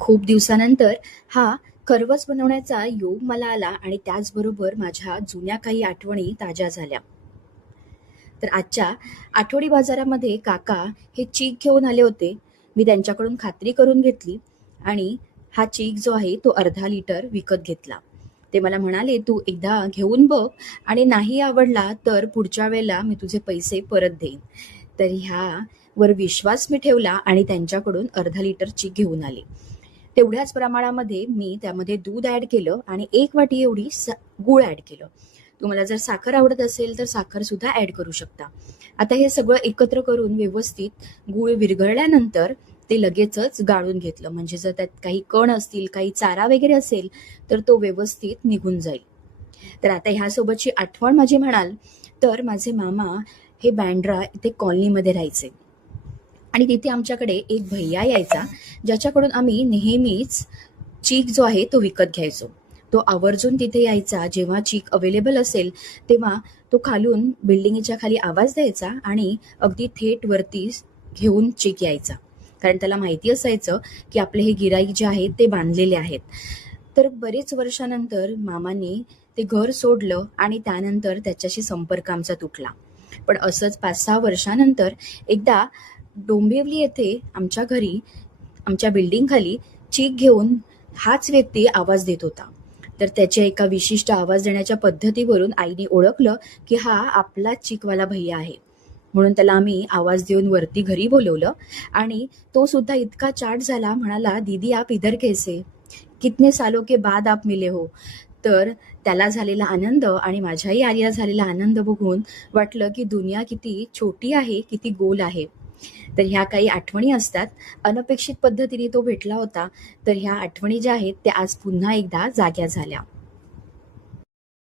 खूप दिवसानंतर हा खरवस बनवण्याचा योग मला आला आणि त्याचबरोबर माझ्या जुन्या काही आठवणी ताज्या झाल्या. तर आजच्या आठवडी बाजारामध्ये काका हे चीक घेऊन आले होते. मी त्यांच्याकडून खात्री करून घेतली आणि हा चीक जो आहे तो अर्धा लिटर विकत घेतला. ते मला म्हणाले, "तू एकदा घेऊन बघ आणि नाही आवडला तर पुढच्या वेळेला मी तुझे पैसे परत देईन." तर ह्यावर विश्वास मी ठेवला आणि त्यांच्याकडून अर्धा लिटर चीक घेऊन आले. तेवढ्याच प्रमाणामध्ये मी त्यामध्ये दूध ॲड केलं आणि 1 वाटी एवढी गूळ ॲड केलं. तुम्हाला जर साखर आवडत असेल तर साखरसुद्धा ॲड करू शकता. आता हे सगळं एकत्र करून व्यवस्थित गूळ विरघळल्यानंतर ते लगेचच गाळून घेतलं. म्हणजे जर त्यात काही कण असतील, काही चारा वगैरे असेल, तर तो व्यवस्थित निघून जाईल. तर आता ह्यासोबतची आठवण माझी म्हणाल, तर माझे मामा हे बँड्रा इथे कॉलनीमध्ये राहायचे. आणि तिथे आमच्याकडे एक भैय्या यायचा, ज्याच्याकडून आम्ही नेहमीच चीक जो आहे तो विकत घ्यायचो. तो आवर्जून तिथे यायचा. जेव्हा चीक अवेलेबल असेल, तेव्हा तो खालून बिल्डिंगच्या खाली आवाज द्यायचा आणि अगदी थेट वरती घेऊन चीक यायचा. कारण त्याला माहिती असायचं, की आपले हे गिराईक जे आहेत ते बांधलेले आहेत. तर बरेच वर्षानंतर मामाने ते घर सोडलं आणि त्यानंतर त्याच्याशी संपर्क आमचा तुटला. पण असंच 5-6 वर्षानंतर एकदा डोंबिवली येथे आमच्या घरी, आमच्या बिल्डिंगखाली चीक घेऊन हाच व्यक्ती आवाज देत होता. तर त्याच्या एका विशिष्ट आवाज देण्याच्या पद्धतीवरून आईने ओळखलं, की हा आपला चीकवाला भैय्या आहे. म्हणून त्याला आम्ही आवाज देऊन वरती घरी बोलवलं आणि तो सुद्धा इतका चाट झाला, म्हणाला, "दीदी आप इधर कैसे? कितने सालों के बाद आप मिले हो." तर त्याला झालेला आनंद आणि माझ्याही आईला झालेला आनंद बघून वाटलं, की दुनिया किती छोटी आहे, किती गोल आहे. तर ह्या काही आठवणी असतात. अनपेक्षित पद्धतीने तो भेटला होता. तर ह्या आठवणी ज्या आहेत त्या आज पुन्हा एकदा जाग्या झाल्या.